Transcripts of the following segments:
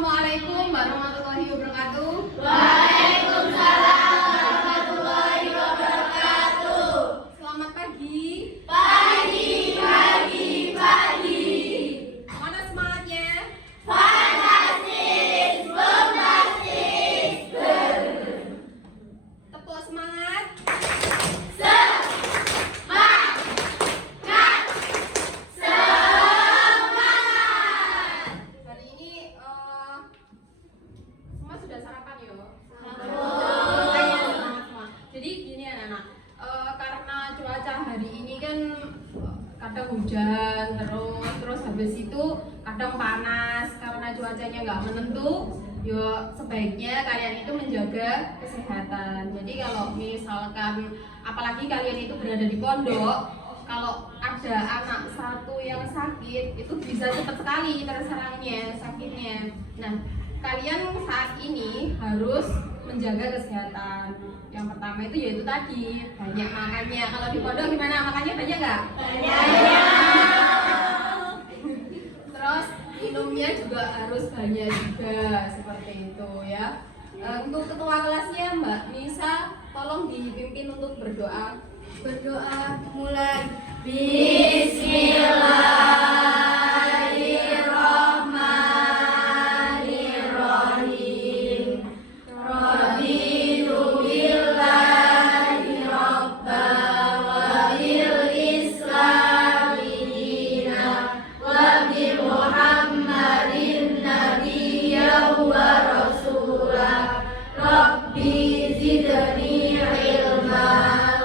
Assalamualaikum warahmatullahi wabarakatuh. Waalaikumsalam warahmatullahi wabarakatuh. Selamat pagi. Pagi. Mana semangatnya? Fantastis, bombastis. Tepuk semangat. Hari ini semua sudah sarapan ya? Semangat semua. Jadi gini anak-anak, karena cuaca hari ini kan kadang hujan terus habis itu kadang panas karena cuacanya nggak menentu. Yo sebaiknya kalian itu menjaga kesehatan. Jadi kalau misalkan apalagi kalian itu berada di pondok, kalau ada anak satu yang sakit itu bisa cepat sekali terserangnya sakitnya. Nah, kalian saat ini harus menjaga kesehatan. Yang pertama itu yaitu tadi banyak makannya. Kalau di pondok gimana, makannya banyak nggak? Terus minumnya juga harus banyak juga seperti itu ya. Untuk ketua kelasnya Mbak Nisa, tolong dipimpin untuk berdoa. Berdoa mulai. Bismillahirrahmanirrahim. Raditu billahi rabba wa bil islami dina wa bi Muhammadin nabiyyan wa rasulah. Rabbi zidni ilma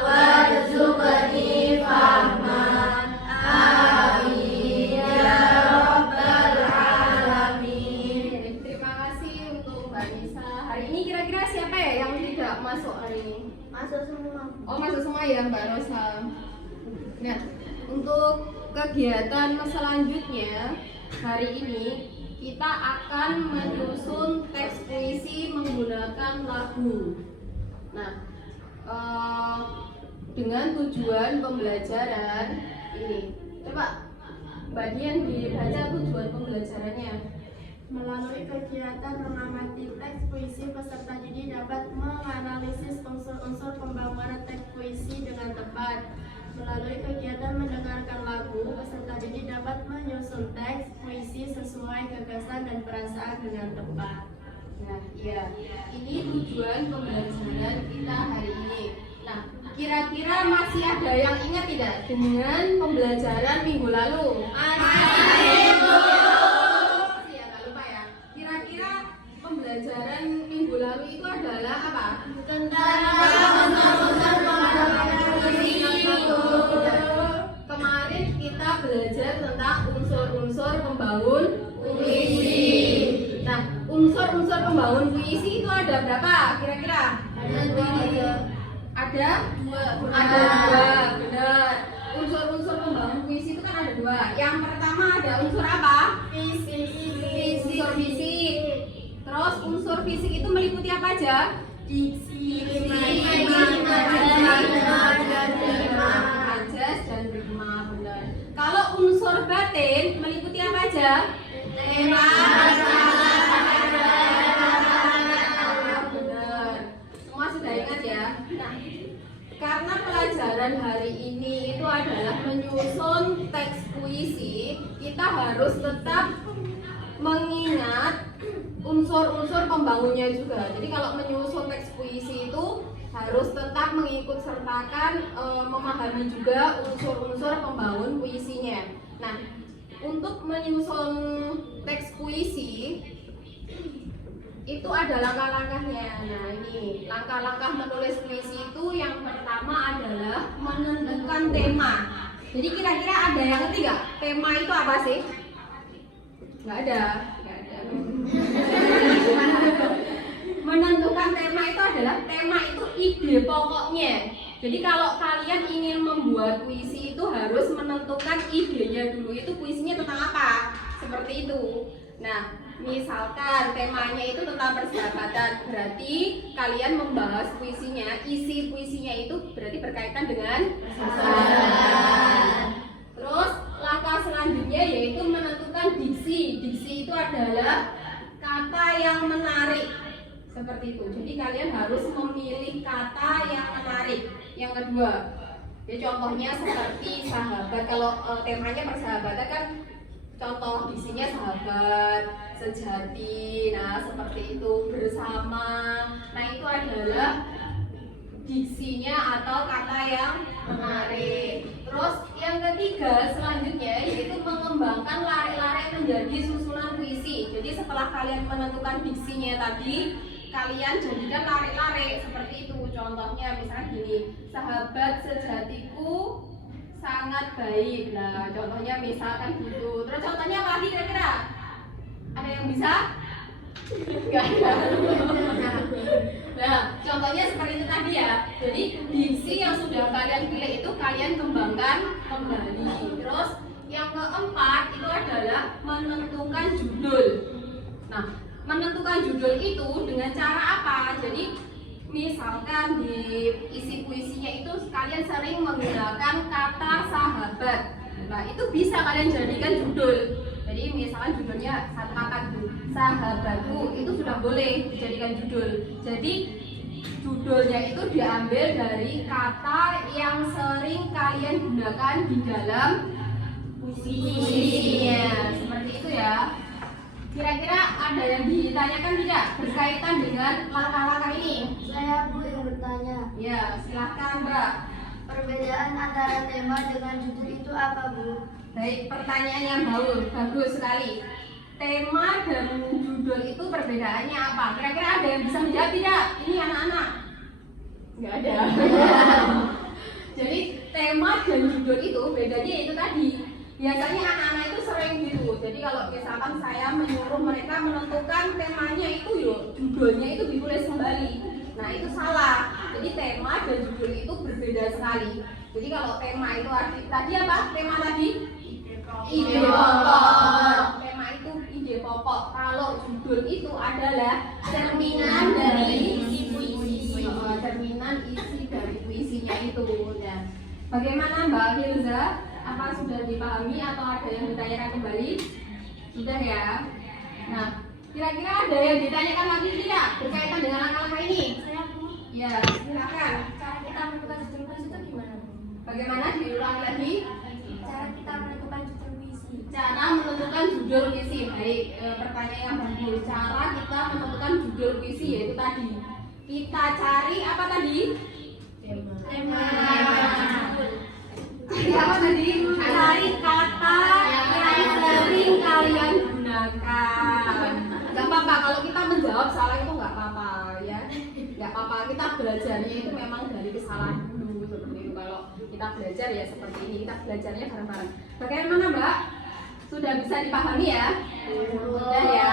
warzuqni fahman. Amin ya rabbal alamin. Terima kasih untuk Mbak Nisa. Hari ini kira-kira siapa ya yang tidak masuk hari ini? Masuk semua. Oh, masuk semua ya Mbak Rosa. Nah, untuk kegiatan selanjutnya hari ini kita akan menyusun teks puisi menggunakan lagu. Nah, dengan tujuan pembelajaran ini. Coba Mbak Dian dibaca tujuan pembelajarannya. Melalui kegiatan mengamati teks puisi, peserta didik dapat menganalisis unsur-unsur pembangunan teks puisi dengan tepat. Melalui kegiatan mendengarkan lagu, peserta didik dapat menyusun teks puisi sesuai gagasan dan perasaan dengan tepat. Nah, iya. Ini tujuan pembelajaran kita hari ini. Nah, kira-kira masih ada yang ingat tidak dengan pembelajaran minggu lalu? Masih, ya, nggak lupa ya. Kira-kira pembelajaran minggu lalu itu adalah apa? Kemarin kita belajar tentang unsur-unsur pembangun puisi. Nah, unsur-unsur pembangun puisi itu ada berapa kira-kira? Ada dua, benar. Unsur-unsur pembangun puisi itu kan ada dua. Yang pertama ada unsur apa? Unsur fisik. Terus unsur fisik itu meliputi apa aja? Diksi, ajas dan rima, benar. Kalau unsur batin meliputi apa aja? Tema, benar. Semua sudah ingat ya? Nah, karena pelajaran hari ini itu adalah menyusun teks puisi, kita harus tetap mengingat unsur-unsur pembangunnya juga. Jadi kalau menyusun teks puisi itu harus tetap mengikut sertakan memahami juga unsur-unsur pembangun puisinya. Nah, untuk menyusun teks puisi itu ada langkah-langkahnya. Nah, ini langkah-langkah menulis puisi itu yang pertama adalah menentukan tema. Jadi kira-kira ada yang ngerti nggak? Tema itu apa sih? Nggak ada. Menentukan tema itu adalah tema itu ide pokoknya. Jadi kalau kalian ingin membuat puisi itu harus menentukan idenya dulu, itu puisinya tentang apa, seperti itu. Nah, misalkan temanya itu tentang persahabatan, berarti kalian membahas puisinya, isi puisinya itu berarti berkaitan dengan persahabatan. Terus langkah selanjutnya yaitu menentukan diksi. Diksi itu adalah kata seperti itu. Jadi kalian harus memilih kata yang menarik. Yang kedua, ya contohnya seperti sahabat. Kalau temanya persahabatan kan, contoh diksinya sahabat, sejati, nah seperti itu, bersama. Nah itu adalah diksinya atau kata yang menarik. Terus yang ketiga selanjutnya yaitu mengembangkan lare-lare menjadi susunan puisi. Jadi setelah kalian menentukan diksinya tadi, kalian jadikan lare-lare seperti itu. Contohnya misalnya gini, sahabat sejatiku sangat baik. Nah contohnya misalkan gitu. Terus contohnya apa lagi kira-kira? Ada yang bisa? Enggak ada. Nah, contohnya seperti itu tadi ya. Jadi diksi yang sudah kalian pilih itu kalian kembangkan kembali. Terus yang keempat itu adalah menentukan judul. Nah, menentukan judul itu dengan cara apa? Jadi misalkan di isi puisinya itu kalian sering menggunakan kata sahabat. Nah, itu bisa kalian jadikan judul. Jadi misalkan judulnya satu kata itu sahabatku, itu sudah boleh dijadikan judul. Jadi judulnya itu diambil dari kata yang sering kalian gunakan di dalam puisinya. Seperti itu ya. Kira-kira ada yang ditanyakan tidak berkaitan dengan langkah-langkah ini? Saya Bu yang bertanya. Ya, silahkan Mbak. Perbedaan antara tema dengan judul itu apa, Bu? Baik, pertanyaan yang bagus sekali. Tema dan judul itu perbedaannya apa? Kira-kira ada yang bisa menjawab tidak? Ini anak-anak. Nggak ada. Jadi tema dan judul itu bedanya itu tadi. Biasanya anak-anak itu sering gitu. Jadi kalau misalkan saya menyuruh mereka menentukan temanya itu judulnya itu ditulis kembali. Nah itu salah. Jadi tema dan judul itu berbeda sekali. Jadi kalau tema itu tadi apa? Tema tadi? Ide pokok. Tema itu ide pokok. Kalau judul itu adalah cerminan dari isi puisi. Cerminan isi dari puisinya itu. Nah, bagaimana Mbak Hilza? Apa sudah dipahami atau ada yang ditanyakan kembali? Sudah ya. Nah, kira-kira ada yang ditanyakan lagi tidak berkaitan dengan langkah-langkah ini? Saya Bu. Ya, silakan. Cara kita menentukan judul puisi itu gimana, Bu? Bagaimana diulangi lagi? Cara kita menentukan judul puisi. Cara menentukan judul puisi. Baik, pertanyaan yang bagus. Cara kita menentukan judul puisi yaitu tadi kita cari apa tadi? Tema. Cari apa tadi? Cari kata yang sering kalian gunakan. Gak apa-apa kalau kita menjawab salah itu nggak apa-apa ya. Nggak apa-apa, kita belajarnya itu memang dari kesalahan dulu seperti itu. Kalau kita belajar ya seperti ini, kita belajarnya bareng-bareng. Bagaimana Mbak? Sudah bisa dipahami ya? Sudah ya.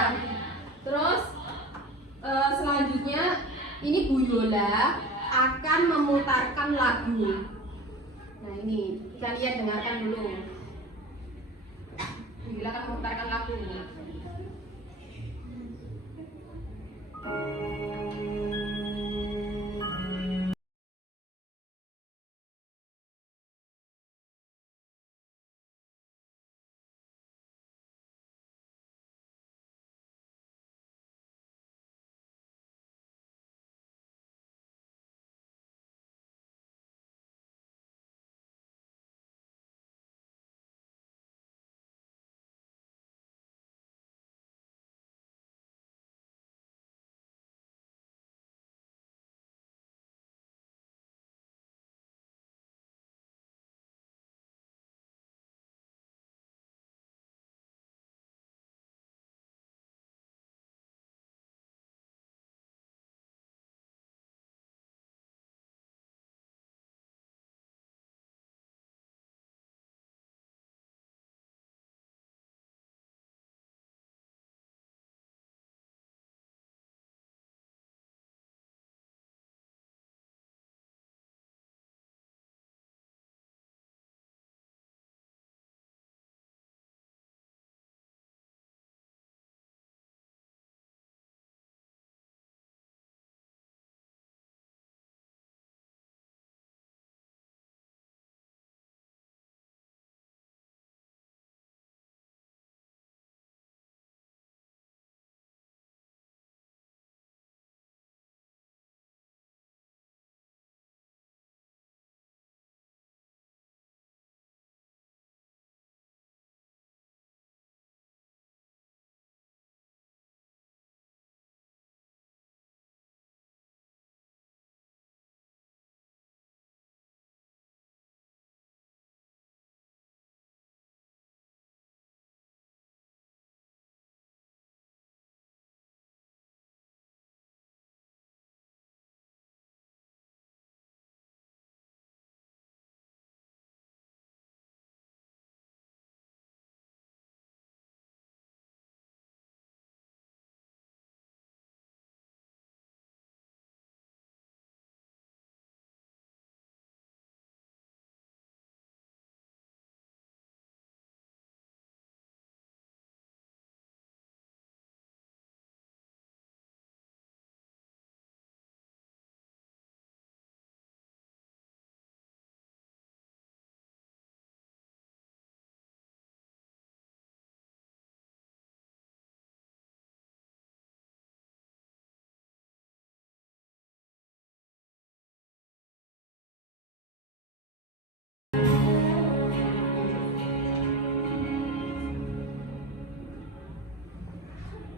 Terus selanjutnya ini Bu Yola akan memutarkan lagu. Nah ini kalian dengarkan dulu. Bu Yola akan memutarkan lagu.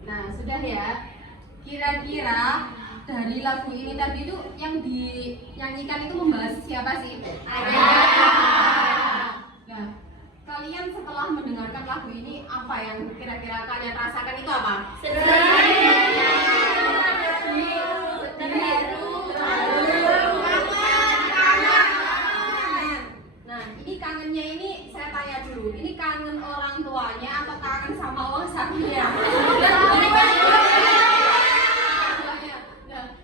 Nah, sudah ya. Kira-kira dari lagu ini tadi itu yang dinyanyikan itu membahas siapa sih? Ayah. Nah, kalian setelah mendengarkan lagu ini apa yang kira-kira kalian rasakan itu apa? Nah, ini kangennya ini saya tanya dulu. Ini kangen orang tuanya atau kangen sama uang sakunya? Nah,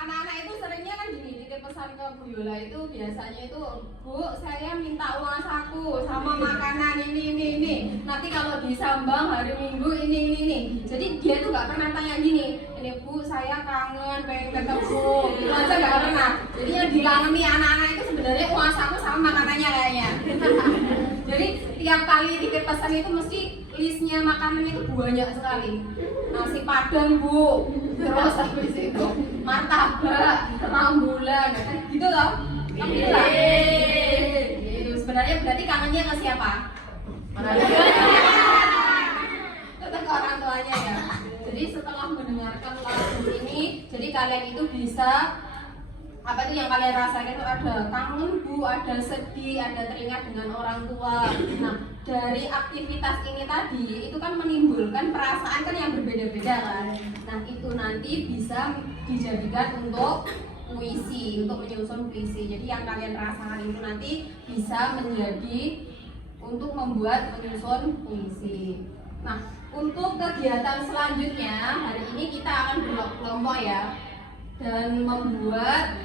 anak-anak itu seringnya kan gini, titip pesan ke Bu Yola itu biasanya itu, Bu, saya minta uang saku sama makanan ini. Nanti kalau di Sambang hari Minggu ini. Jadi dia tuh nggak pernah tanya gini, ini Bu, saya kangen pengen ketemu. Itu aja nggak pernah. Jadi yang dikangeni anak-anak itu sebenarnya uang saku sama makanannya kayaknya. Jadi tiap kali titip pesan itu mesti listnya makanan itu banyak sekali. Nasi padang Bu, terus habis itu martabak, rambulan, gitu loh. Itu sebenarnya berarti kangennya ke siapa? Tetap ke orang tuanya ya. Jadi setelah mendengarkan lagu ini, jadi kalian itu bisa apa itu yang kalian rasakan itu ada kangen Bu, ada sedih, ada teringat dengan orang tua. Nah, dari aktivitas ini tadi itu kan menimbulkan perasaan kan yang berbeda-beda kan. Nah, itu nanti bisa dijadikan untuk puisi, untuk menyusun puisi. Jadi yang kalian rasakan itu nanti bisa menjadi untuk membuat menyusun puisi. Nah, untuk kegiatan selanjutnya hari ini kita akan berkelompok ya dan membuat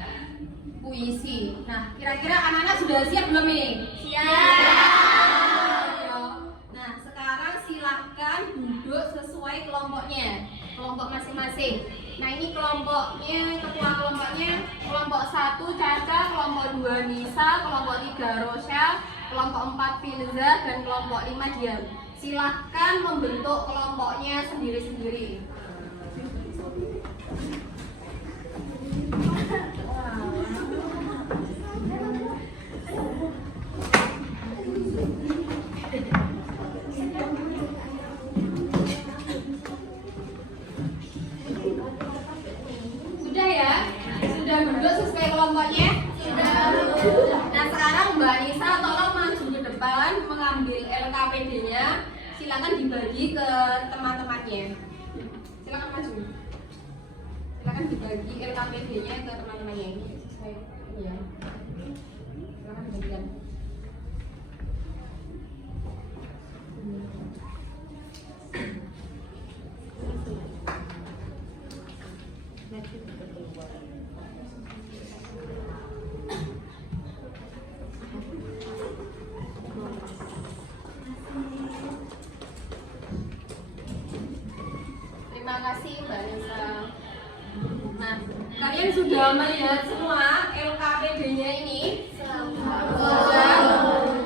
puisi. Nah, kira-kira anak-anak sudah siap belum ini? Siap. Nah, sekarang silahkan duduk sesuai kelompoknya, kelompok masing-masing. Nah, ini kelompoknya, ketua kelompoknya, kelompok 1 Caca, kelompok 2 Nisa, kelompok 3 Rosyal, kelompok 4 Filza, dan kelompok 5 Dian. Silahkan membentuk kelompoknya sendiri-sendiri. Sudah ya? Sudah duduk sesuai kelompoknya? Sudah. Nah, sekarang Mbak Nisa tolong maju ke depan mengambil LKPD-nya. Silakan dibagi ke teman-temannya. Silakan maju. Silakan dibagi LKPD-nya ke teman-temannya. Ya. Silakan dibagikan. Terima kasih Mbak Nisa. Nah, kalian sudah melihat semua LKPD-nya ini?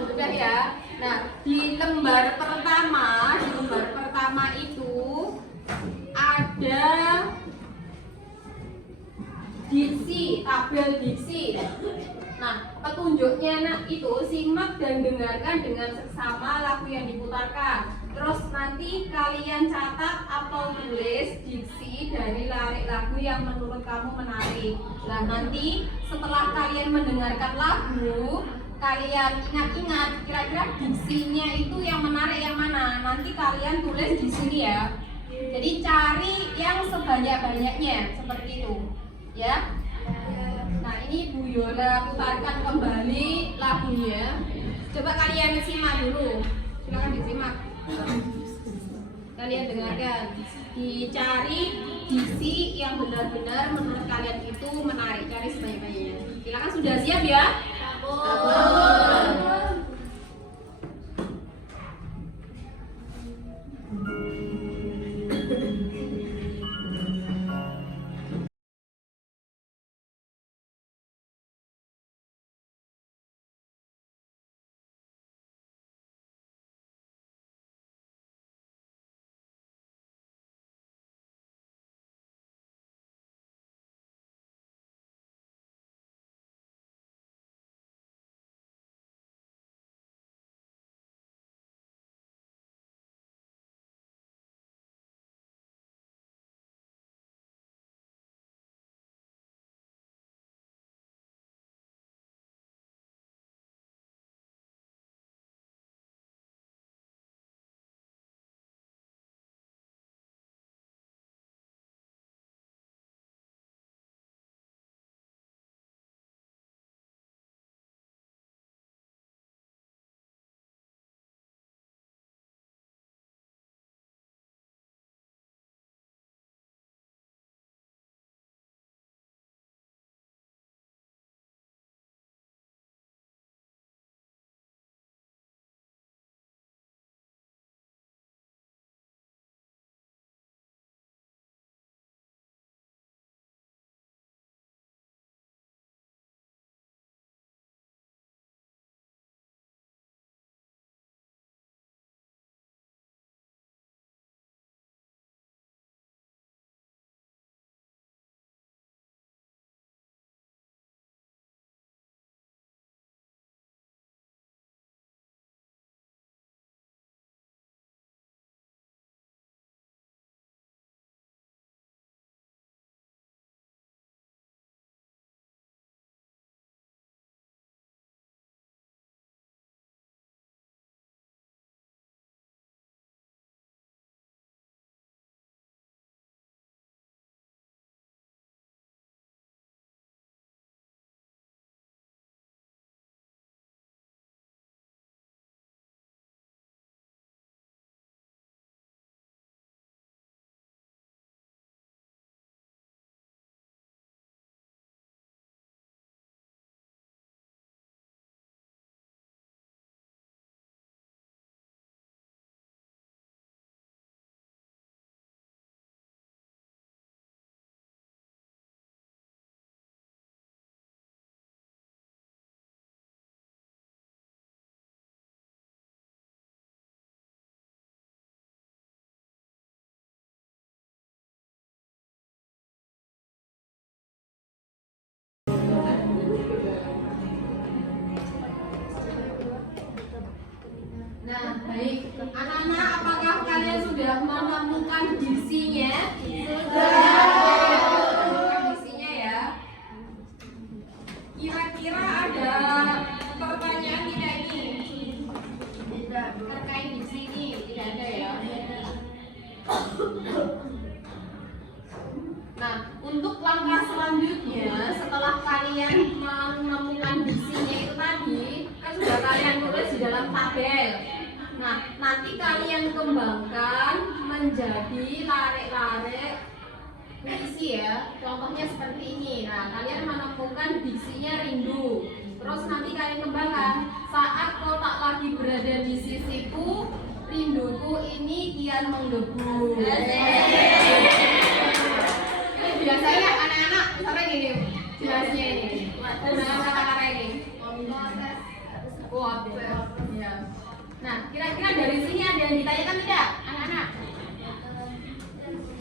Sudah ya. Nah, di lembar pertama itu ada diksi, tabel diksi. Nah, petunjuknya itu simak dan dengarkan dengan seksama lagu yang diputarkan. Terus nanti kalian catat atau tulis diksi dari lirik lagu yang menurut kamu menarik. Nah, nanti setelah kalian mendengarkan lagu, kalian ingat-ingat kira-kira diksinya itu yang menarik yang mana. Nanti kalian tulis di sini ya. Jadi cari yang sebanyak-banyaknya seperti itu, ya. Nah, ini Bu Yola putarkan kembali lagunya. Coba kalian simak dulu. Silakan disimak. Kalian dengarkan. Dicari diksi yang benar-benar menurut kalian itu menarik. Cari sebanyak-banyaknya. Silakan, sudah siap ya? Untuk langkah selanjutnya, setelah kalian menemukan diksinya itu tadi, kan sudah kalian tulis di dalam tabel. Nah, nanti kalian kembangkan menjadi lare-lare puisi ya. Contohnya seperti ini. Nah, kalian menemukan diksinya rindu. Terus nanti kalian kembangkan, saat kau tak lagi berada di sisiku, rinduku ini kian menggebu. Biasanya anak-anak sampai gini jelasnya ini. Nah, kata-kata ini. Ya. Nah, kira-kira dari sini ada yang ditanyakan tidak, anak-anak?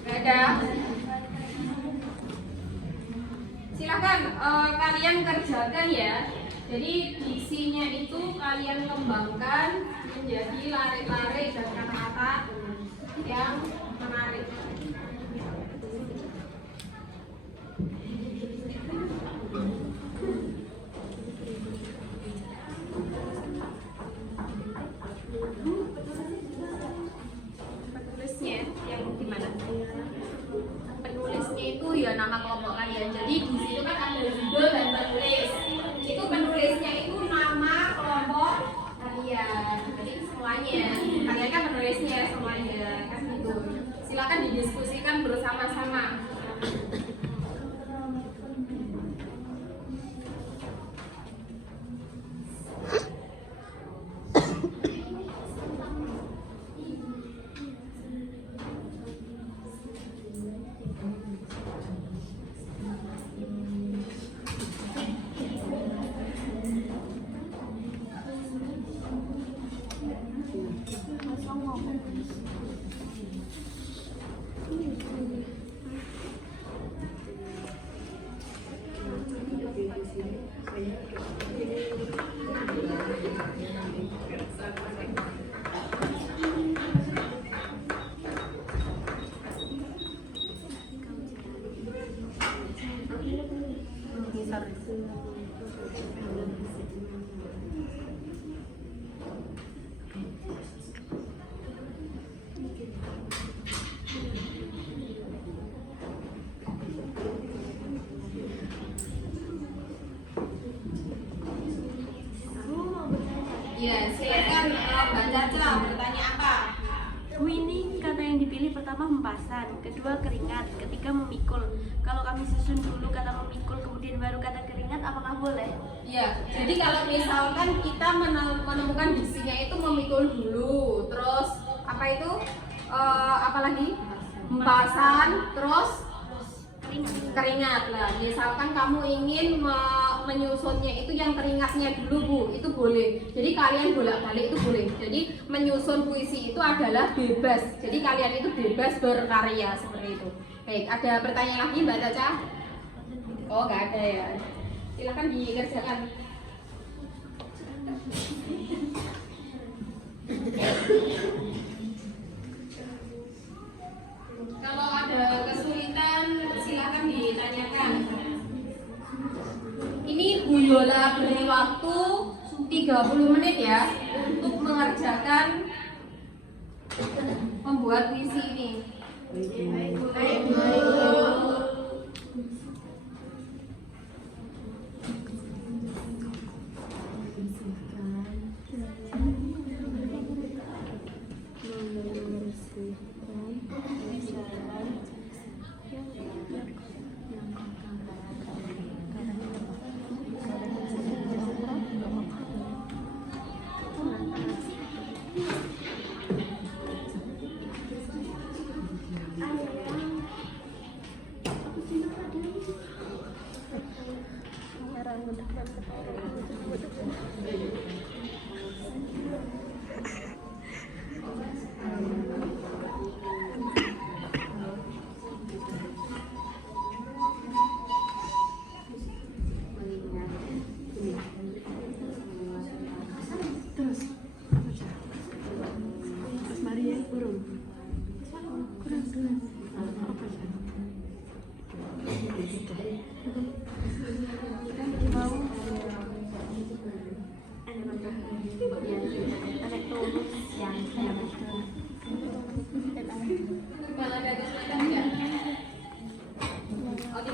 Gak ada. Silakan kalian kerjakan ya. Jadi diksinya itu kalian kembangkan menjadi lare-lare dan kata-kata yang menarik. Penulisnya yang gimana? Penulisnya itu ya nama kelompok kalian. Jadi di situ kan ada judul dan penulis. Itu penulisnya itu nama kelompok kalian. Jadi semuanya. Kalian kan penulisnya semuanya kan gitu. Silakan didiskusikan bersama-sama. Ya, silakan Mbak Caca bertanya apa? Ini kata yang dipilih pertama hempasan, kedua keringat, ketiga memikul. Kalau kami susun dulu kata memikul, kemudian baru kata keringat, apakah boleh? Ya, jadi kalau misalkan kita menemukan diksinya itu memikul dulu, terus apa itu? Apa lagi? Hempasan, terus keringat lah. Misalkan kamu ingin menyusunnya itu yang keringatnya dulu Bu, itu boleh. Jadi kalian bolak-balik itu boleh. Jadi menyusun puisi itu adalah bebas. Jadi kalian itu bebas berkarya seperti itu. Baik, ada pertanyaan lagi Mbak Caca? Oh, nggak ada ya. Silakan dikerjakan. Kalau ada kesulitan silakan ditanyakan. Ini Bu Yola beri waktu 30 menit ya untuk mengerjakan membuat puisi ini. Baik, Bu. Oke,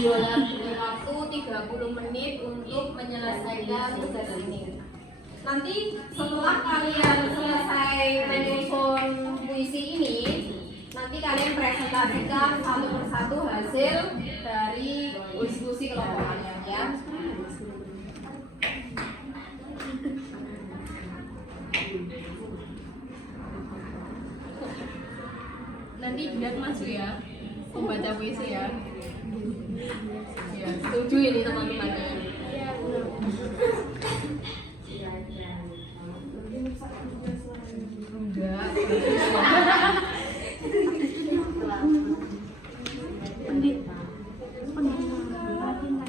diberi waktu 30 menit untuk menyelesaikan tugas ini. Nanti setelah kalian selesai menyusun puisi ini, nanti kalian presentasikan satu persatu hasil dari diskusi kelompok kalian ya. Nanti biar masuk ya, membaca puisi ya. Ya, setuju ini teman-teman. Enggak.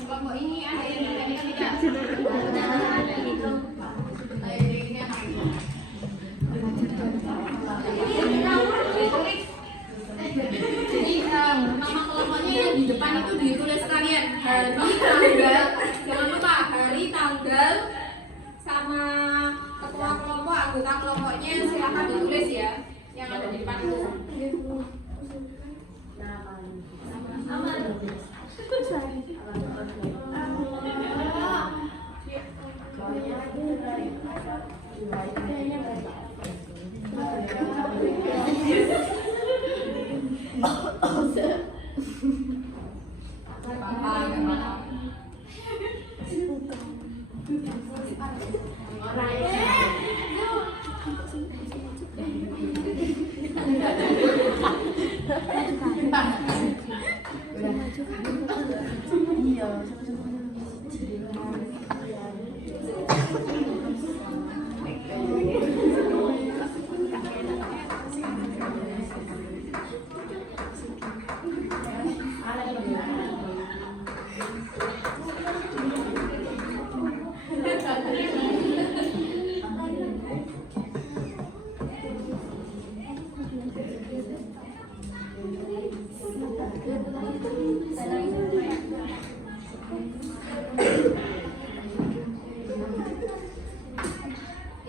Kelompok ini ada yang tidak. Jadi nama kelompoknya yang di depan itu ditulis sekalian hari, tanggal, jangan lupa hari, tanggal, sama ketua kelompok, anggota kelompoknya silakan ditulis ya, yang ada di depan itu.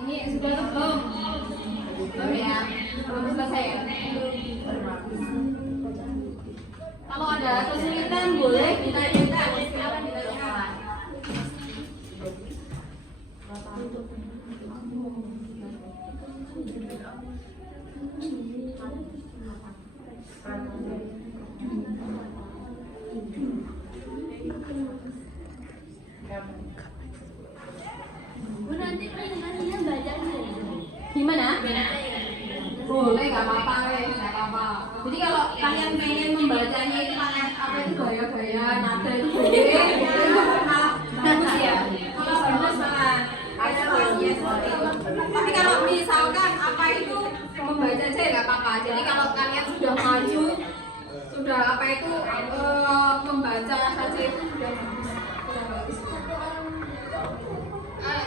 Ini sudah belum? Belum ya? Belum selesai ya? Kalau ada kesulitan boleh ditanyakan, silakan ditanyakan. Bu, nanti presentasinya baca dulu. Gimana? Boleh, nggak apa-apa, nggak apa-apa. Jadi kalau kalian pengen membacanya itu pakai apa itu gaya-gaya nada itu boleh, bagus ya. Kalau bagus malah ada pastinya seperti itu. Tapi kalau misalkan apa itu membaca aja nggak apa-apa. Jadi kalau kalian sudah maju, sudah apa itu membaca saja itu sudah bagus, sudah bagus.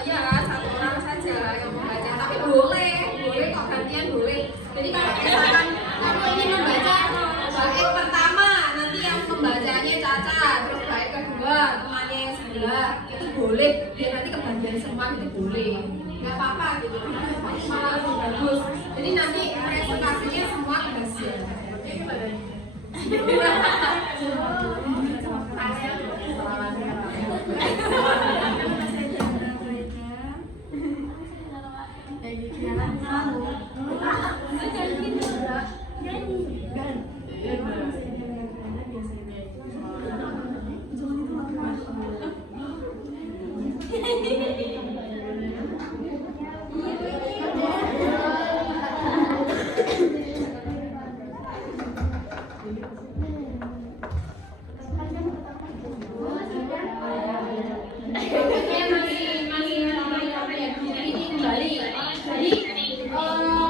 Ya, satu orang saja yang membaca, tapi boleh kok gantian boleh. Jadi kalau misalkan kamu ingin membaca bait pertama, nanti yang membacanya Caca, terus bait kedua temannya yang sebelah, itu boleh. Ya nanti kebagian semua itu boleh, nggak apa-apa gitu. Malah lebih bagus. Jadi nanti presentasinya semua kebagian.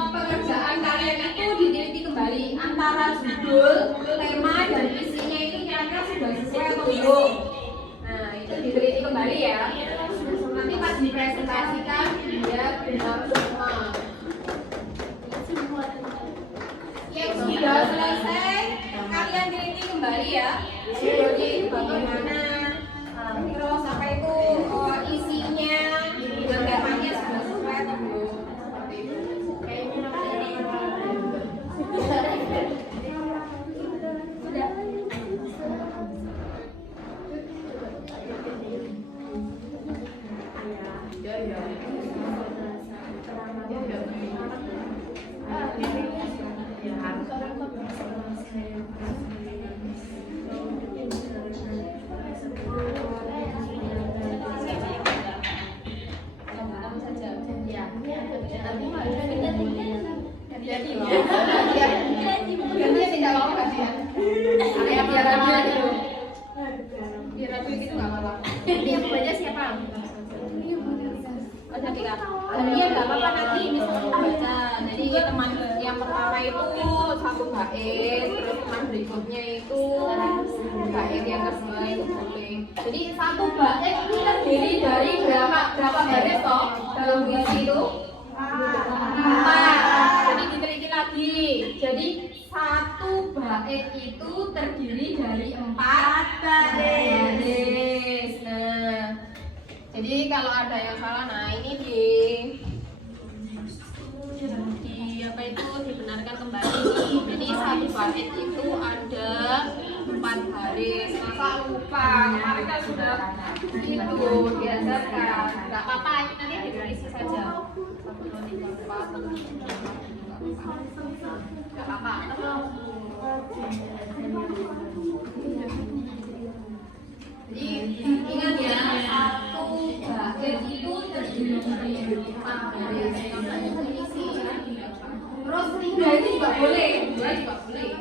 Pekerjaan kalian itu diteliti kembali antara judul, tema, dan isinya itu kira-kira sudah sesuai atau belum. Nah, itu diteliti kembali ya. Nanti pas dipresentasikan dia benar semua. Yang sudah selesai kalian teliti kembali ya. Jadi bagaimana, terus apa itu isinya dan temanya sudah sesuai atau belum. teman yang pertama itu 1 bait, terus teman berikutnya itu bait yang kedua itu boleh. Jadi 1 bait itu terdiri dari berapa baris toh dalam puisi itu? 4. Jadi diteliti lagi. Jadi 1 bait itu terdiri dari 4 baris. Nah, jadi kalau ada yang salah, nah ini di apa itu dibenarkan kembali. Jadi 1 bait itu ada 4 baris. Masa lupa? Kemarin kan sudah itu diajarkan. Gak apa-apa, ini nanti ditulis saja. 1, 2, 3, 4. Gak apa-apa. Jadi ingat ya, 1 bait itu terdiri dari 4 baris. Terus 3 itu juga boleh, 2 juga boleh.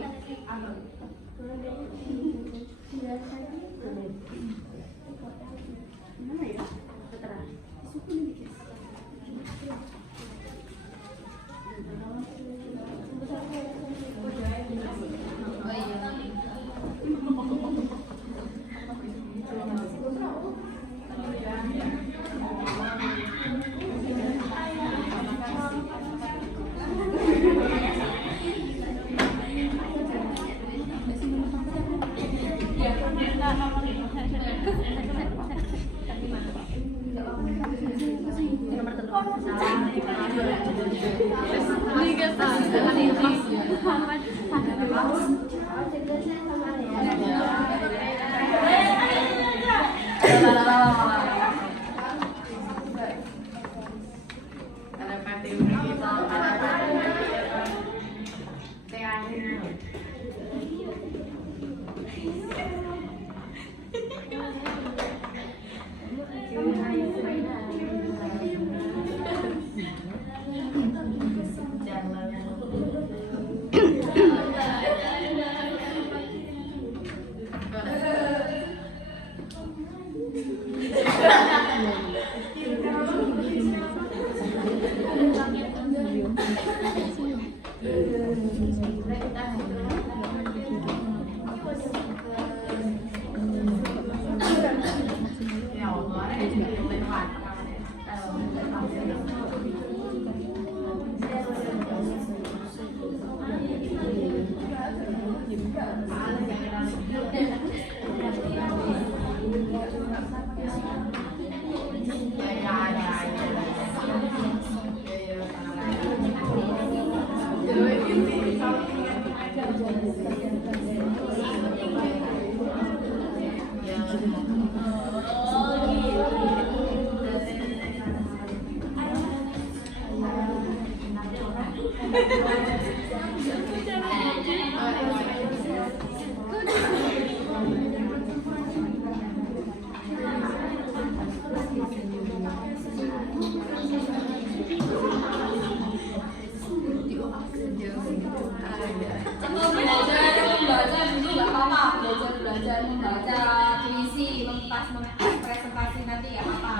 Belajar membaca puisi, presentasi nanti ya apa?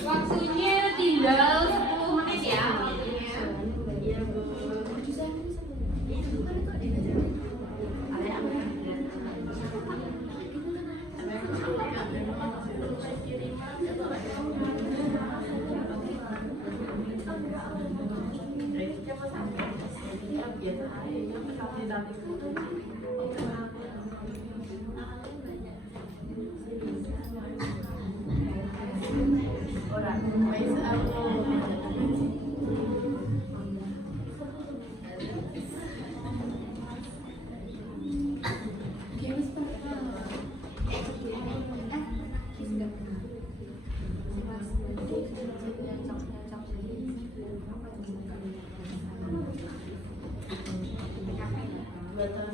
Waktunya tinggal 10 menit ya. Dua tahun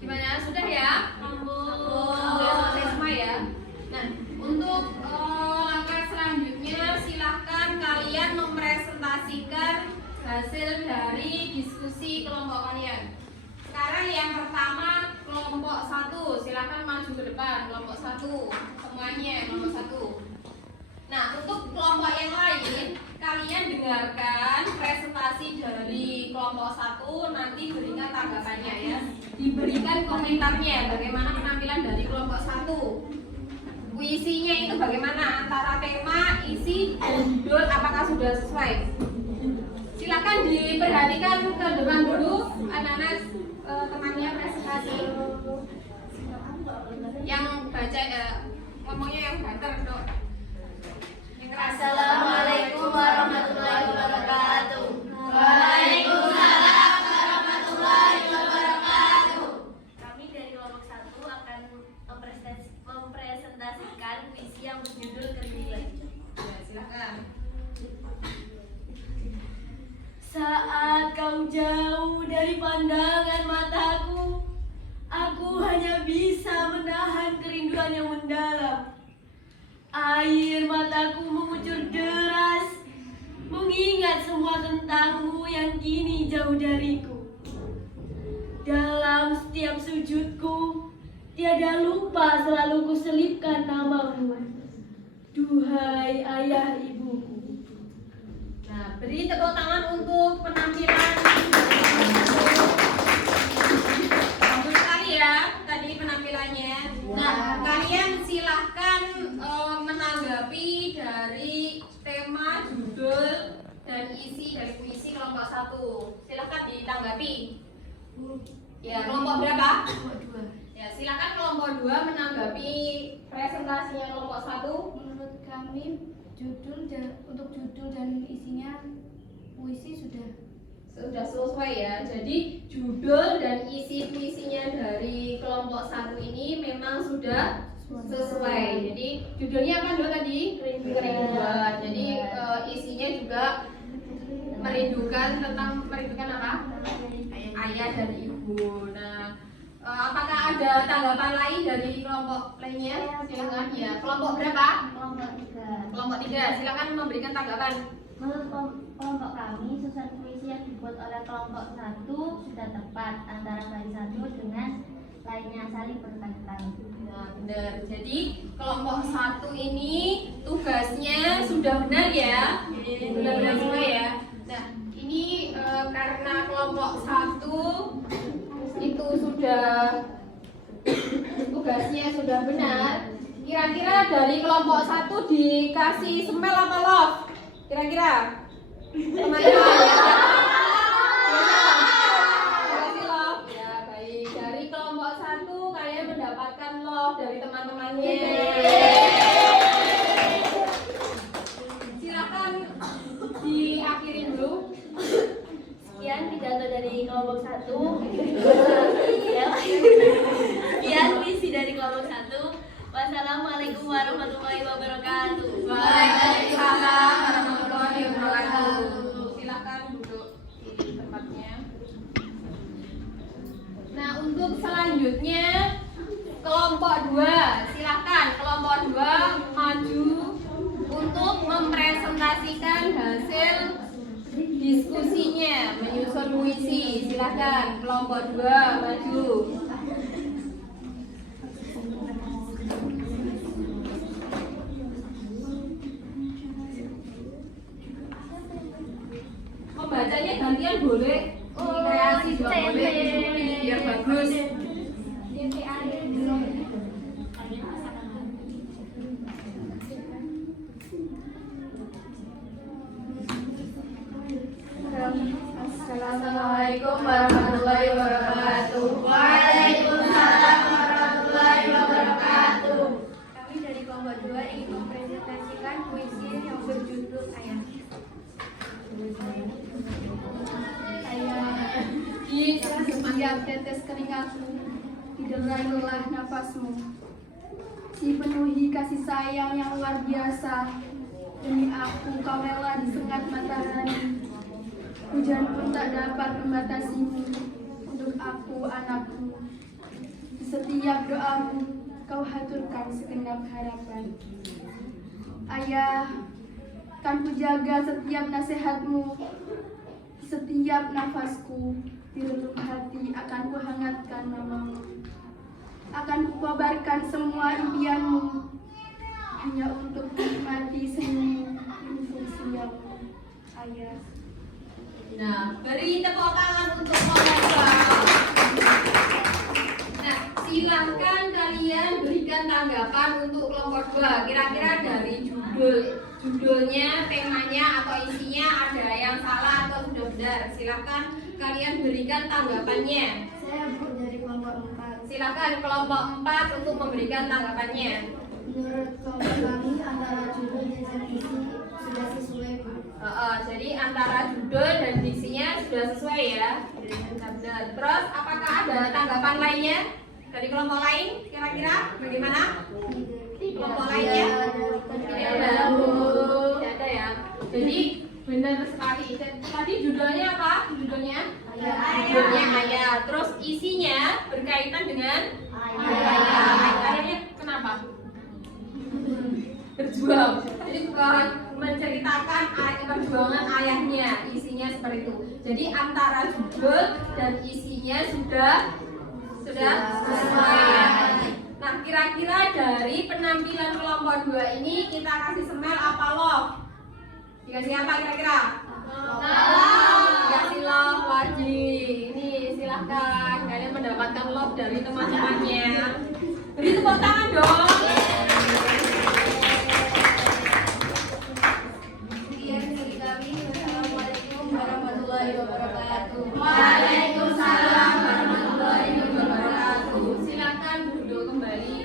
Gimana? Sudah ya? Sudah selesai semua ya? Nah, untuk langkah selanjutnya silahkan kalian mempresentasikan hasil dari diskusi kelompok kalian. Sekarang yang pertama kelompok 1, silahkan maju ke depan. Kelompok 1, semuanya kelompok 1. Nah, untuk kelompok yang lain, kalian dengarkan presentasi dari kelompok 1, nanti berikan tanggapannya ya. Diberikan komentarnya bagaimana penampilan dari kelompok 1. Puisinya itu bagaimana antara tema, isi, dan judul apakah sudah sesuai? Silakan diperhatikan ke depan dulu anak-anak temannya presentasi. Yang baca ngomongnya yang banter, Dok. Assalamualaikum warahmatullahi wabarakatuh. Waalaikumsalam warahmatullahi wabarakatuh. Kami dari kelompok 1 akan mempresentasikan puisi yang berjudul Kerinduan. Ya, silakan. Saat kau jauh dari pandangan mataku, aku hanya bisa menahan kerinduan yang mendalam. Air mataku mengucur deras, mengingat semua tentangmu yang kini jauh dariku. Dalam setiap sujudku, tiada lupa selalu kuselipkan namamu. Duhai ayah ibuku. Nah, beri tepuk tangan untuk penampilan. Bagus sekali ya tadi penampilannya. Nah, kalian silahkan menanggapi dari tema, judul, dan isi dari puisi kelompok 1. Silahkan ditanggapi. Ya, kelompok berapa? Kelompok 2. Ya, silakan kelompok 2 menanggapi presentasinya kelompok 1. Menurut kami untuk judul dan isinya puisi sudah Sesuai ya. Jadi judul dan isi puisinya dari kelompok 1 ini memang sudah sesuai. Jadi judulnya apa dulu tadi? Kerinduan. Jadi isinya juga merindukan apa? Ayah dan ibu. Nah, apakah ada tanggapan lain dari kelompok lainnya? Silakan ya. Kelompok berapa? kelompok 3. Kelompok 3. Silakan memberikan tanggapan. Menurut kelompok kami, susunan puisi yang dibuat oleh kelompok 1 sudah tepat antara baris 1 dengan lainnya saling berkaitan. Nah, benar. Jadi kelompok 1 ini tugasnya sudah benar ya. Benar-benar semua ya. Nah, ini karena kelompok 1 itu sudah tugasnya sudah benar. Kira-kira dari kelompok 1 dikasih smell apa love? Kira-kira teman-teman dikasih love ya. Baik, dari kelompok 1 kalian mendapatkan love dari teman-temannya. Silakan diakhiri dulu. Sekian pidato dari kelompok 1. Sekian puisi dari kelompok 1. Wassalamualaikum warahmatullahi wabarakatuh. Waalaikumsalam warahmatullahi wabarakatuh. Silakan duduk di tempatnya. Nah, untuk selanjutnya kelompok 2. Silakan kelompok 2 maju untuk mempresentasikan hasil diskusinya menyusun puisi. Silakan kelompok 2 maju. Membacanya gantian boleh, kreasi juga boleh, biar bagus. Assalamualaikum warahmatullahi wabarakatuh. Waalaikumsalam warahmatullahi wabarakatuh. Kami dari kelompok 2 ingin mempresentasikan puisi yang berjudul Ayah. Setiap tetes keringatmu diderai lelah nafasmu. Dipenuhi kasih sayang yang luar biasa. Demi aku kau rela disengat matahari. Hujan pun tak dapat membatasimu. Untuk aku anakku, di setiap doamu kau haturkan segenap harapan. Ayah, kan ku jaga setiap nasihatmu. Setiap nafasku, di relung hati akan ku hangatkan namamu. Akan ku kabarkan semua impianmu, hanya untuk menikmati senyummu di ufuk siangmu. Ayah. Nah, beri tepuk tangan untuk kelompok. Nah, silahkan kalian berikan tanggapan untuk kelompok 2. Kira-kira dari judulnya, temanya atau isinya ada yang salah atau sudah benar. Silahkan kalian berikan tanggapannya. Saya Bu dari kelompok 4. Silahkan kelompok 4 untuk memberikan tanggapannya. Menurut kelompok kami antara judul dan isi sudah sesuai Bu. Jadi antara judul dan diksinya sudah sesuai ya. Benar. Terus apakah ada tanggapan lainnya dari kelompok lain? Kira-kira bagaimana? Kelompok lainnya? Tidak ada. Tidak ada ya. Jadi benar sekali. Tadi judulnya apa? Judulnya ayah. Terus isinya berkaitan dengan ayah. Ayahnya kenapa? Berjuang. Jadi menceritakan perjuangan ayahnya. Isinya seperti itu. Jadi antara judul dan isinya sudah sesuai ya. Nah, kira-kira dari penampilan kelompok 2 ini kita kasih semel apa love? Dikasih apa kira-kira? Dikasih love wajib. Ini silahkan kalian mendapatkan love dari teman-temannya. Beri tepuk tangan dong. Assalamualaikum warahmatullahi wabarakatuh. Waalaikumsalam warahmatullahi wabarakatuh. Silakan duduk kembali.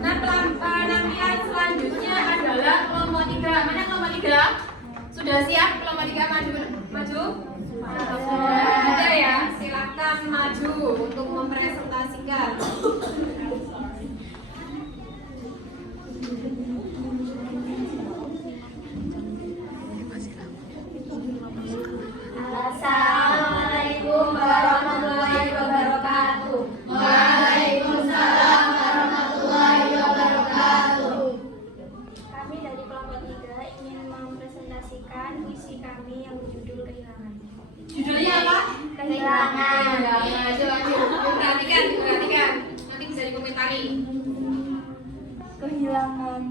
Nah, penampilan selanjutnya adalah kelompok 3. Mana kelompok 3? Sudah siap kelompok 3 maju? Sudah ya. Silakan maju untuk mempresentasikan. Assalamualaikum warahmatullahi wabarakatuh. Waalaikumsalam warahmatullahi wabarakatuh. Kami dari kelompok 3 ingin mempresentasikan isi kami yang berjudul kehilangan. Judulnya apa? Kehilangan. Perhatikan. Nanti bisa dikomentari. Kehilangan.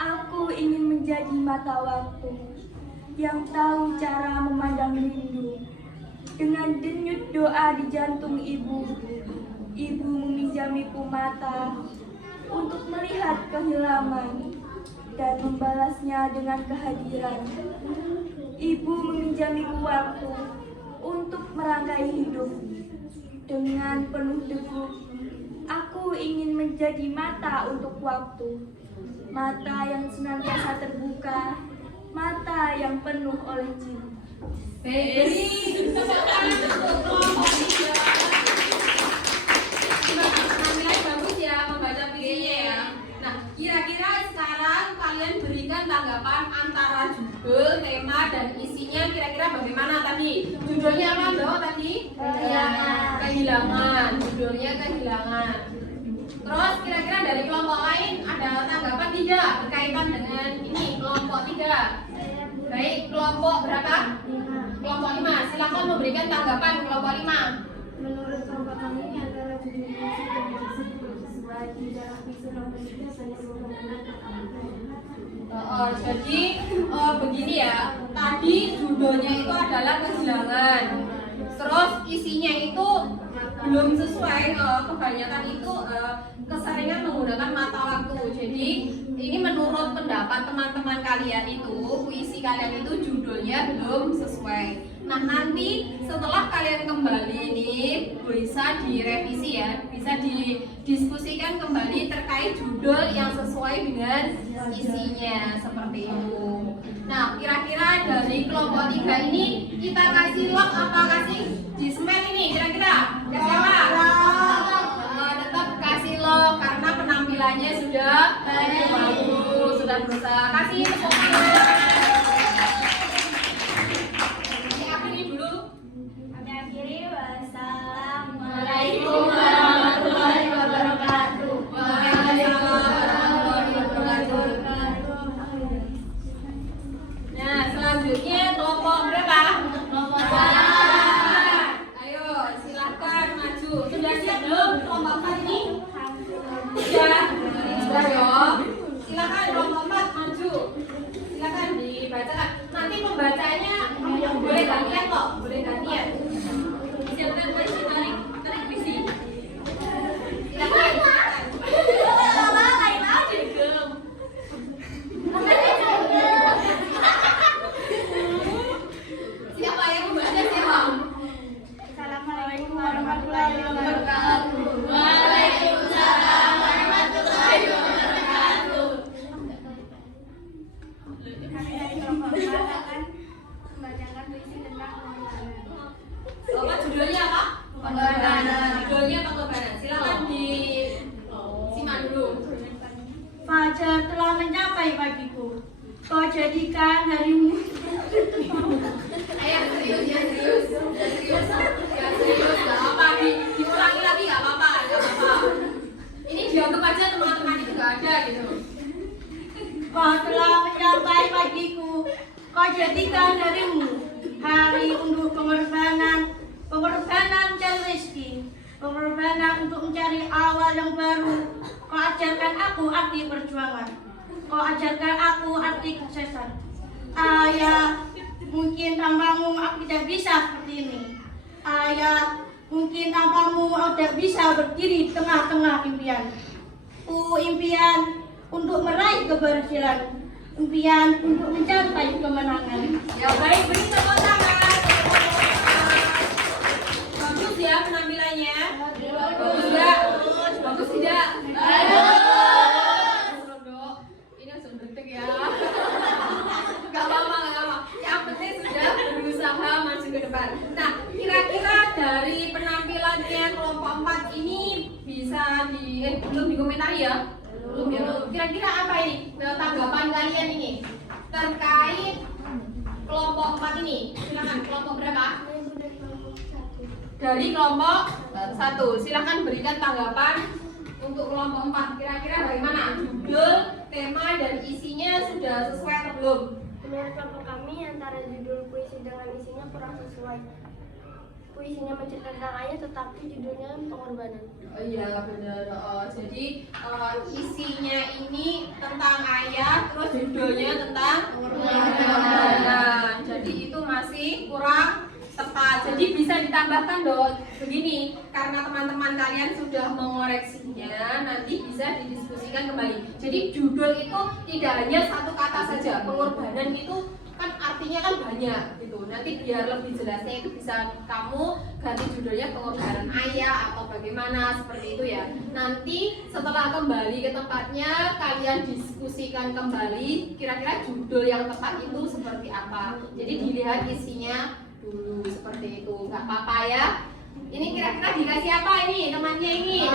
Aku ingin menjadi mata waktu yang tahu cara memandang rindu. Dengan denyut doa di jantung ibu, ibu meminjamiku mata untuk melihat kehilangan dan membalasnya dengan kehadiran. Ibu meminjamiku waktu untuk merangkai hidup. Dengan penuh debu, aku ingin menjadi mata untuk waktu. Mata yang senantiasa terbuka, mata yang penuh oleh cinta. Beri tepuk tangan untuk kelompok 3. Penampilan bagus ya, membaca puisinya ya. Nah, kira-kira sekarang kalian berikan tanggapan antara judul, tema, dan isinya kira-kira bagaimana tadi? Judulnya apa dong tadi? Kehilangan. Judulnya kehilangan. Terus kira-kira dari kelompok lain ada tanggapan tidak berkaitan dengan ini kelompok 3? Baik, kelompok berapa? Kelompok 5. Silakan memberikan tanggapan kelompok 5. Menurut kelompok kami antara judul puisi dan diksi belum sesuai. Di dalam puisi nomor 3 saya Jadi begini ya. Tadi judulnya itu adalah kehilangan. Terus isinya itu belum sesuai. Kebanyakan itu keseringan menggunakan mata waktu. Jadi ini menurut pendapat teman-teman kalian itu puisi kalian itu judulnya belum sesuai. Nah, nanti setelah kalian kembali ini bisa direvisi ya, bisa didiskusikan kembali terkait judul judul yang sesuai dengan isinya seperti itu. Nah, kira-kira dari kelompok 3 ini kita kasih lock apa kasih dismet ini? Kira-kira kasih apa? Tetap kasih lock karena penampilannya sudah bagus, sudah berusaha. Kasih tepuk tangan. Diakhiri dulu. Kami akhiri, wassalamualaikum Waalaikumsalam warahmatullahi wabarakatuh. Waalaikumsalam warahmatullahi wabarakatuh. Nah, selanjutnya kelompok berapa? Kelompok 4. Ayo, silahkan maju. Sudah siap belum kelompok 4 ini? Sudah. Sudah ya. Silakan kelompok 4 maju. Silakan dibacakan. Nanti pembacanya boleh gantian kok, boleh gantian. Silakan puisi tarik puisi. Silakan. Siapa yang membaca siapa? Assalamualaikum warahmatullahi wabarakatuh. Waalaikumsalam warahmatullahi wabarakatuh. Kami dari kelompok 4 akan membacakan puisi tentang pengorbanan. Apa judulnya apa? Pengorbanan. Judulnya pengorbanan. Silakan di simak dulu. Fajar telah mencapai pagiku. Kau jadikan harimu. Ayo serius ya serius. Serius. Ya serius enggak apa diulangi lagi enggak apa-apa, enggak apa-apa. Ini dianggap aja teman-teman itu enggak ada gitu. Kau telah mencapai pagiku. Kau jadikan harimu hari untuk pengorbanan, pengorbanan dan rezeki, pengorbanan untuk mencari awal yang baru. Kau ajarkan aku arti perjuangan. Kau ajarkan aku arti kesuksesan. Ayah, mungkin tanpamu aku tidak bisa seperti ini. Ayah, mungkin tanpamu aku tidak bisa berdiri di tengah-tengah impian. Impian untuk meraih keberhasilan, impian untuk mencapai kemenangan. Ya baik, beri tepuk tangan. Bagus ya penampilannya. Bagus enggak? Bagus tidak? Ini langsung detik ya. Gak apa-apa, gak apa-apa. Yang penting sudah berusaha maju ke depan. Nah, kira-kira dari penampilannya kelompok 4 ini bisa belum dikomentari ya? Belum ya? Kira-kira apa ini? Tanggapan kalian ini terkait kelompok 4 ini? Silakan, kelompok berapa? Dari kelompok 1. Silakan berikan tanggapan untuk kelompok 4. Kira-kira bagaimana? Judul, tema, dan isinya sudah sesuai atau belum? Menurut kelompok kami, antara judul puisi dengan isinya kurang sesuai. Puisinya menceritakan ayah, tetapi judulnya pengorbanan. Oh iya benar. Jadi isinya ini tentang ayah, terus judulnya tentang pengorbanan. Jadi itu masih kurang tepat. Jadi bisa ditambahkan dong. Begini, karena teman-teman kalian sudah mengoreksinya, nanti bisa didiskusikan kembali. Jadi judul itu tidak hanya satu kata saja. Pengorbanan itu kan artinya kan banyak gitu. Nanti biar lebih jelasnya itu bisa kamu ganti judulnya pengorbanan ayah atau bagaimana seperti itu ya. Nanti setelah kembali ke tempatnya kalian diskusikan kembali kira-kira judul yang tepat itu seperti apa. Jadi dilihat isinya dulu seperti itu, nggak apa-apa ya. Ini kira-kira dikasih apa ini temannya ini?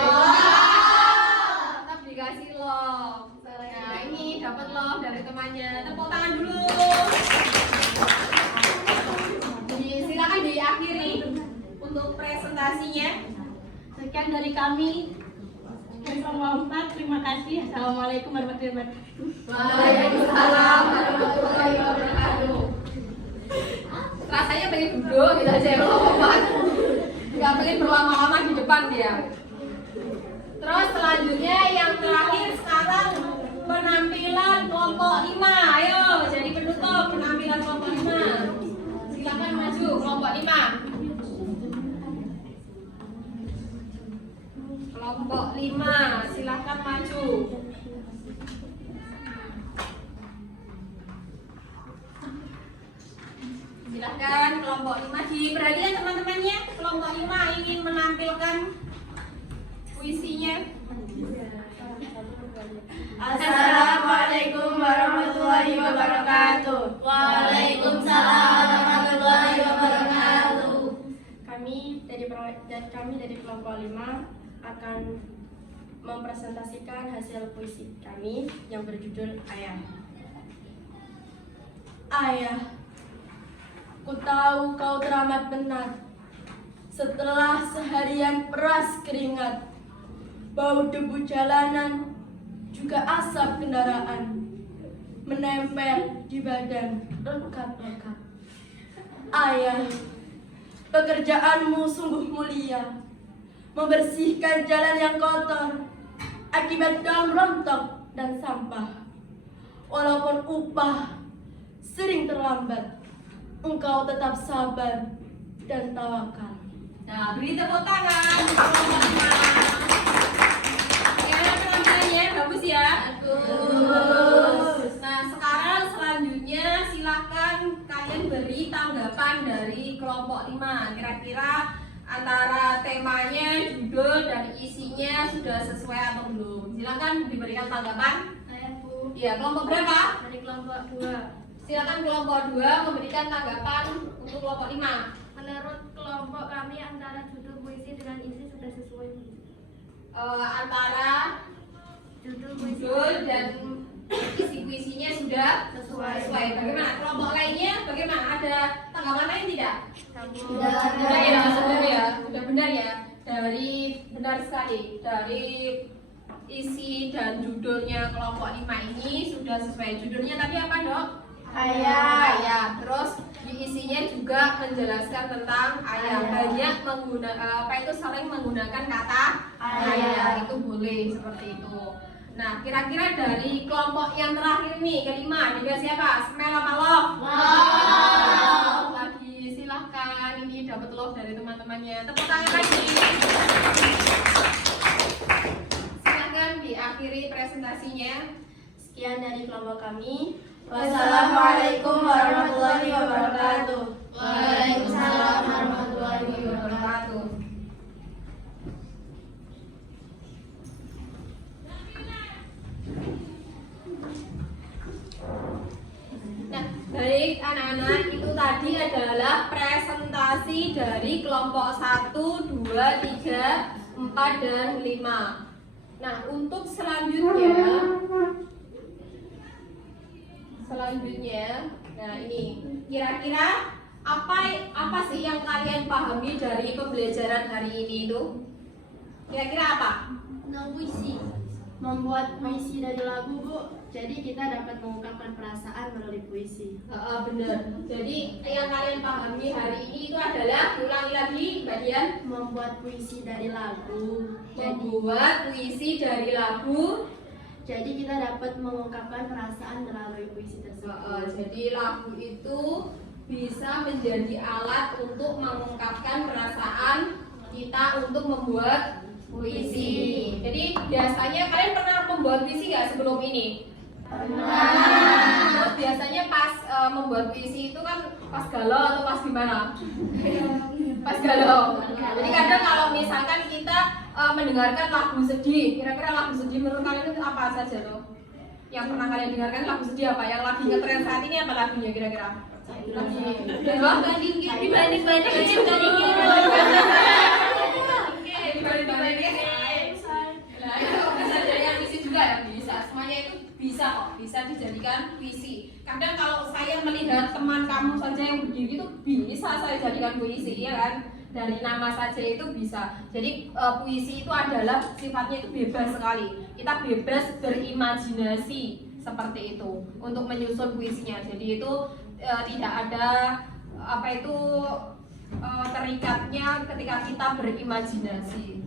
Tetap dikasih loh. Nah ini dapat loh dari temannya. Tepuk tangan dulu. Silakan diakhiri untuk presentasinya. Sekian dari kami. Kelompok 4, terima kasih. Assalamualaikum warahmatullahi wabarakatuh. Waalaikumsalam warahmatullahi wabarakatuh. Rasanya pengen duduk gitu aja ya kelompok. Nggak pengen berlama-lama di depan dia. Terus selanjutnya yang terakhir sekarang penampilan kelompok 5. Ayo jadi penutup penampilan kelompok 5. Silakan maju kelompok 5. Kelompok 5, silakan maju. Silakan kelompok 5 diperhatikan teman-temannya. Kelompok 5 ingin menampilkan puisinya. Assalamualaikum warahmatullahi wabarakatuh. Waalaikumsalam warahmatullahi wabarakatuh. Kami dari kelompok 5 akan mempresentasikan hasil puisi kami yang berjudul Ayah. Ayah, ku tahu kau teramat penat. Setelah seharian peras keringat, bau debu jalanan, juga asap kendaraan menempel di badan lekat-lekat. Ayah, pekerjaanmu sungguh mulia, membersihkan jalan yang kotor akibat daun rontok dan sampah. Walaupun upah sering terlambat, engkau tetap sabar dan tawakal. Nah, beri tepuk tangan untuk kelompok 5. Ya, penampilannya bagus ya? Bagus. Nah, sekarang selanjutnya silakan kalian beri tanggapan dari kelompok 5. Kira-kira antara temanya, judul, dan isinya sudah sesuai atau belum? Silakan diberikan tanggapan. Saya Bu Ya, kelompok berapa? dari kelompok 2. Silakan kelompok 2 memberikan tanggapan untuk kelompok 5. Menurut kelompok kami antara judul puisi dengan isi sudah sesuai. Antara judul dan isi puisinya sudah sesuai. Bagaimana? Kelompok lainnya bagaimana? Ada tanggapan lain tidak? Sudah ya, sudah benar ya. Benar sekali. Dari isi dan judulnya kelompok 5 ini sudah sesuai. Judulnya tadi apa, Dok? Ayah. Terus di isinya juga menjelaskan tentang ayah. Banyak saling menggunakan kata ayah. Itu boleh seperti itu. Nah, kira-kira dari kelompok yang terakhir nih, kelima, juga siapa? Smell apa love? Love. Lagi silahkan, ini dapat love dari teman-temannya. Tepuk tangan lagi. Silahkan diakhiri presentasinya. Sekian dari kelompok kami. Wassalamualaikum warahmatullahi wabarakatuh. Waalaikumsalam warahmatullahi wabarakatuh. Nah, baik anak-anak, itu tadi adalah presentasi dari kelompok 1, 2, 3, 4, dan 5. Nah, untuk selanjutnya, nah ini kira-kira apa sih yang kalian pahami dari pembelajaran hari ini itu? Kira-kira apa? Puisi. Membuat puisi dari lagu, Bu. Jadi kita dapat mengungkapkan perasaan melalui puisi. Benar. Jadi yang kalian pahami hari ini itu adalah, ulangi lagi bagian Membuat puisi dari lagu. membuat puisi dari lagu. Jadi kita dapat mengungkapkan perasaan melalui puisi tersebut. Jadi lagu itu bisa menjadi alat untuk mengungkapkan perasaan kita untuk membuat puisi. Jadi biasanya kalian pernah membuat puisi nggak sebelum ini? Pernah. Biasanya pas membuat puisi itu kan pas galau atau pas gimana? Pas galau. Jadi kadang kalau misalkan kita mendengarkan lagu sedih, kira-kira lagu sedih menurut kalian itu apa saja loh? Yang pernah kalian dengarkan lagu sedih apa? Yang lagi ngetren saat ini apa lagunya kira-kira? Semuanya itu bisa kok, bisa dijadikan puisi. Kadang kalau saya melihat teman kamu saja yang berdiri itu bisa saya jadikan puisi, ya kan? Dari nama saja itu bisa. Jadi puisi itu adalah sifatnya itu bebas sekali. Kita bebas berimajinasi seperti itu untuk menyusun puisinya. Jadi itu tidak ada terikatnya ketika kita berimajinasi.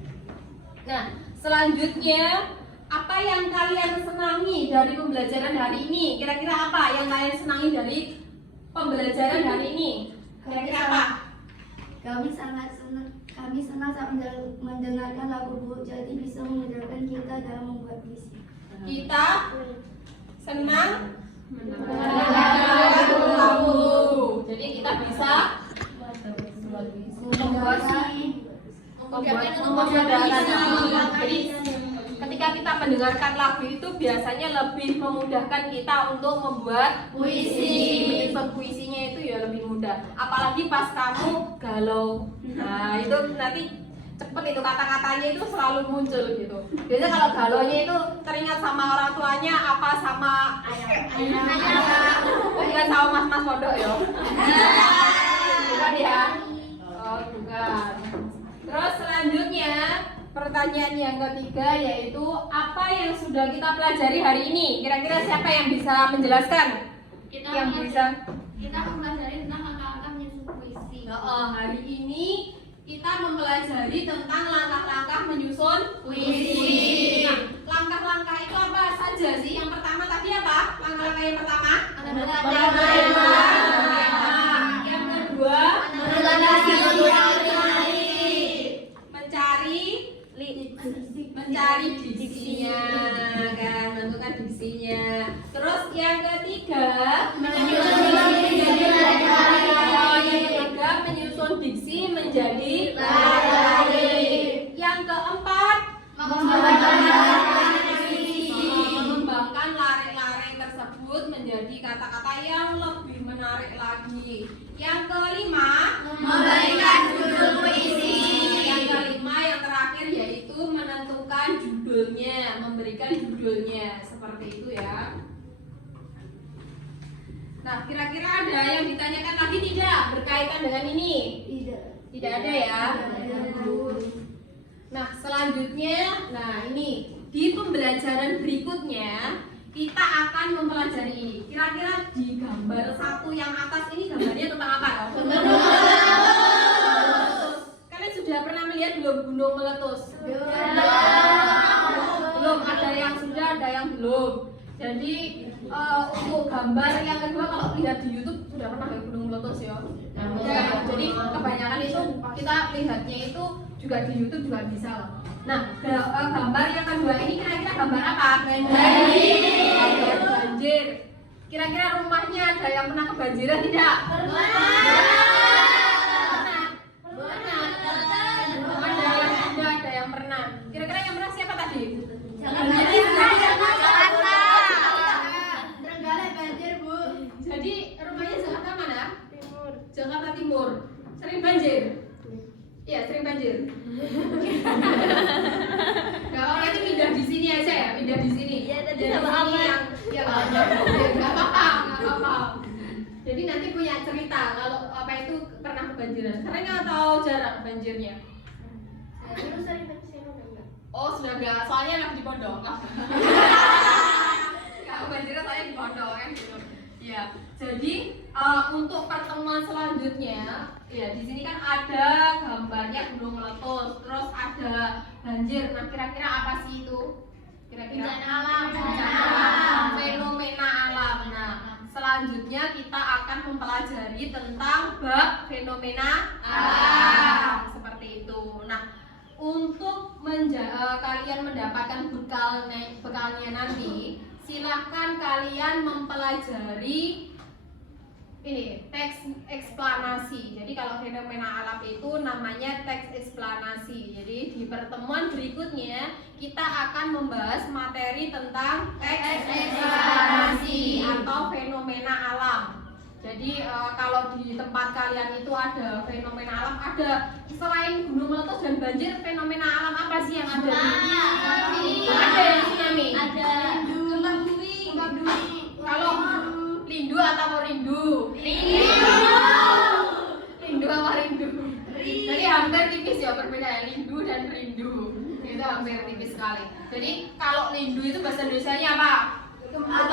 Nah, selanjutnya apa yang kalian senangi dari pembelajaran hari ini? Kira-kira apa yang kalian senangi dari pembelajaran hari ini? Kira-kira apa? Kami senang saat mendengarkan lagu Bu, jadi bisa mengajarkan kita dalam membuat puisi. Kita senang mendengarkan lagu. Jadi kita bisa membuat puisi. Jadi ketika ketika kita mendengarkan lagu itu biasanya lebih memudahkan kita untuk membuat puisi. Menyusun puisinya itu ya lebih mudah. Apalagi pas kamu galau. Nah, itu nanti cepet itu kata-katanya itu selalu muncul gitu. Biasanya kalau galaunya itu teringat sama orang tuanya apa sama ayah. Bukan sama mas-mas pondok ya. Bukan ya. Oh, bukan. Terus selanjutnya pertanyaan yang ketiga yaitu apa yang sudah kita pelajari hari ini? Kira-kira siapa yang bisa menjelaskan? Yang bisa? Kita mempelajari tentang langkah-langkah menyusun puisi. Hari ini kita mempelajari tentang langkah-langkah menyusun puisi. Nah, langkah-langkah itu apa saja sih? Yang pertama tadi apa? Langkah-langkah yang pertama? Yang kedua? Mencari diksinya, kan, menentukan diksinya. Terus yang ketiga, menyusun diksi menjadi larik. Yang keempat, mengembangkan larik-larik tersebut menjadi kata-kata yang lebih menarik lagi. Yang kelima, memberikan judul puisi. Yang kelima, yang terakhir yaitu menentukan judulnya, memberikan judulnya seperti itu ya. Nah, kira-kira ada yang ditanyakan lagi tidak berkaitan dengan ini? Tidak ada ya. Nah, selanjutnya, nah ini di pembelajaran berikutnya kita akan mempelajari ini. Kira-kira di gambar satu yang atas ini gambarnya tentang apa? Kalian sudah pernah melihat belum gunung meletus? Belum, ada yang sudah, ada yang belum. Jadi untuk gambar yang kedua kalau lihat di YouTube sudah pernah lihat gunung meletus ya? Ya, jadi kebanyakan itu kita lihatnya itu juga di YouTube juga bisa loh. Nah, gambar yang kedua ini kira-kira gambar apa? Banjir. Kira-kira rumahnya ada yang pernah kebanjiran tidak? Pernah. Ada yang pernah. Kira-kira yang pernah siapa tadi? Trenggalek banjir, Bu. Jadi rumahnya Jakarta mana? Timur. Jakarta Timur. Sering banjir? Iya, sering banjir. Kalau nanti pindah di sini aja ya, pindah di sini. Iya, tadi sama apa? Ya, nggak apa-apa. Jadi nanti punya cerita kalau apa itu pernah kebanjiran. Sering atau jarang banjirnya? Terus sering banjir enggak? Oh, sudah enggak. Soalnya anak di pondok. Kalau banjirnya saya di pondok kan gitu. Ya, jadi untuk pertemuan selanjutnya, ya di sini kan ada gambarnya gunung meletus, terus ada banjir. Nah, kira-kira apa sih itu? Kira-kira bencana alam, fenomena alam. Nah, selanjutnya kita akan mempelajari tentang bab fenomena alam seperti itu. Nah, untuk kalian mendapatkan bekalnya nanti, silahkan kalian mempelajari ini teks eksplanasi. Jadi kalau fenomena alam itu namanya teks eksplanasi. Jadi di pertemuan berikutnya kita akan membahas materi tentang teks eksplanasi atau fenomena alam. Jadi kalau di tempat kalian itu ada fenomena alam, ada selain gunung meletus dan banjir, fenomena alam apa sih yang ada? Ada yang tsunami. Ada. Kalau lindu atau rindu? Rindu apa rindu? Jadi hampir tipis ya perbedaan lindu dan rindu. Itu hampir tipis sekali. Jadi kalau lindu itu bahasa Indonesianya apa? Gempa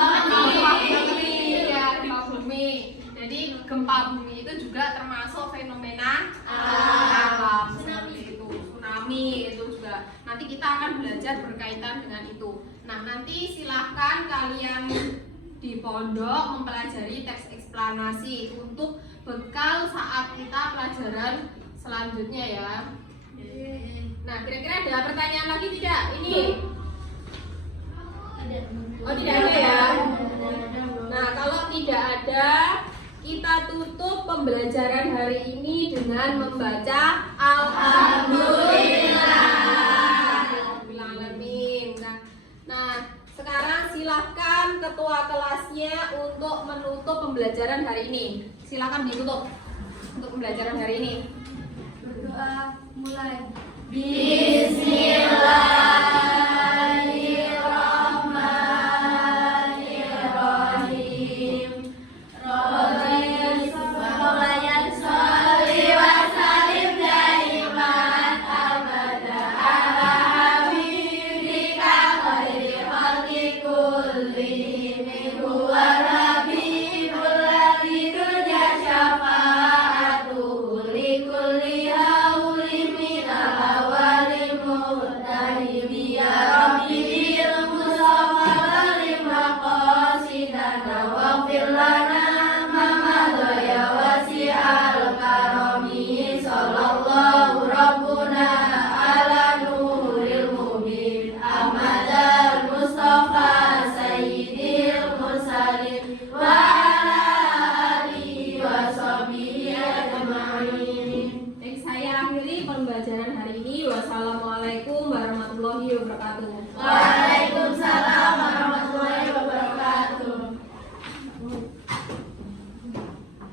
bumi. Jadi gempa bumi itu juga termasuk fenomena alam. Seperti itu. Tsunami itu juga. Nanti kita akan belajar berkaitan dengan itu. Nah, nanti silahkan kalian di pondok mempelajari teks eksplanasi untuk bekal saat kita pelajaran selanjutnya ya. Nah, kira-kira ada pertanyaan lagi tidak? Ini? Oh, tidak ada ya? Nah, kalau tidak ada, kita tutup pembelajaran hari ini dengan membaca Alhamdulillah. Alhamdulillah. Nah, dipersilahkan ketua kelasnya untuk menutup pembelajaran hari ini. Silakan ditutup untuk pembelajaran hari ini. Berdoa mulai. Bismillahirrahmanirrahim. Robbana sholli wa sallim daiman abada ala habibika khairil khalqi kullihim.